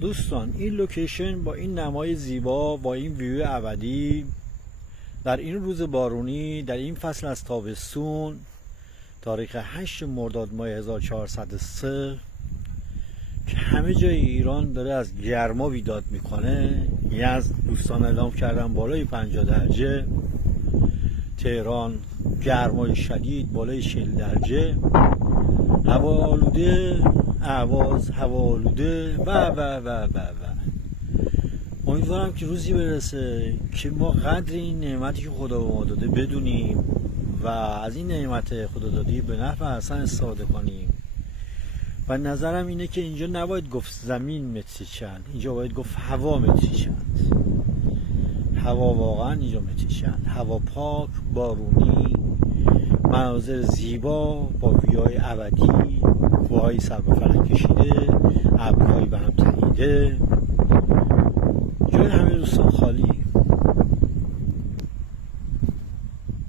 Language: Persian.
دوستان این لوکیشن با این نمای زیبا با این ویو ابدی در این روز بارونی در این فصل از تابستون تاریخ 8 مرداد ماه 1403 که همه جای ایران داره از گرما بیداد میکنه. یزد دوستان اعلام کردن بالای 50 درجه، تهران گرمای شدید بالای 40 درجه، هوا آلوده، اهواز هوا آلوده و امیدوارم که روزی برسه که ما قدر این نعمتی که خدا به ما داده بدونیم و از این نعمت خدا دادی به نفع حسن استفاده کنیم. و نظرم اینه که اینجا نباید گفت زمین متری چند، اینجا باید گفت هوا متری چند. هوا واقعا اینجا متری چند، هوا پاک، بارونی، مناظر زیبا با ویوهای ابدی، کوههای سر به فلک کشیده، ابرهایی به هم تنیده. جای همه دوستان